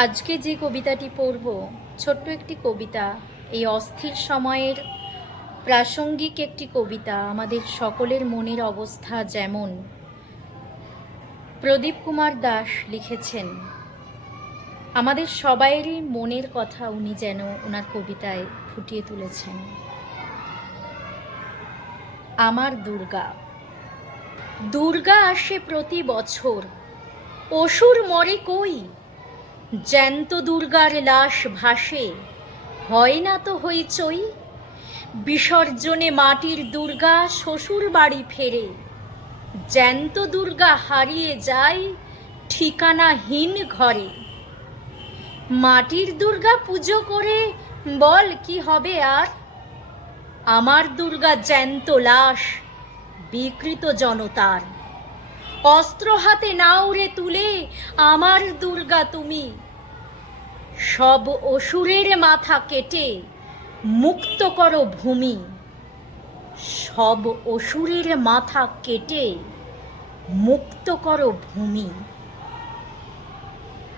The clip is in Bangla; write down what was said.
আজকে যে কবিতাটি পড়ব, ছোট্ট একটি কবিতা, এই অস্থির সময়ের প্রাসঙ্গিক একটি কবিতা, আমাদের সকলের মনের অবস্থা যেমন। প্রদীপ কুমার দাস লিখেছেন, আমাদের সবাইয়েরই মনের কথা উনি যেন ওনার কবিতায় ফুটিয়ে তুলেছেন। আমার দুর্গা দুর্গা আসে প্রতি বছর, অসুর মরে কই? জ্যান্ত দুর্গার লাশ ভাসে, হয় না তো হইচই? বিসর্জনে মাটির দুর্গা শ্বশুর বাড়ি ফেরে, জ্যান্ত দুর্গা হারিয়ে যায় ঠিকানাহীন ঘরে। মাটির দুর্গা পুজো করে বল কি হবে আর? আমার দুর্গা জ্যান্ত লাশ বিকৃত জনতার। অস্ত্র হাতে নাউরে তুলে আমার দুর্গা তুমি। সব অসুরের মাথা কেটে মুক্ত করো ভূমি। সব অসুরের মাথা কেটে মুক্ত করো ভূমি।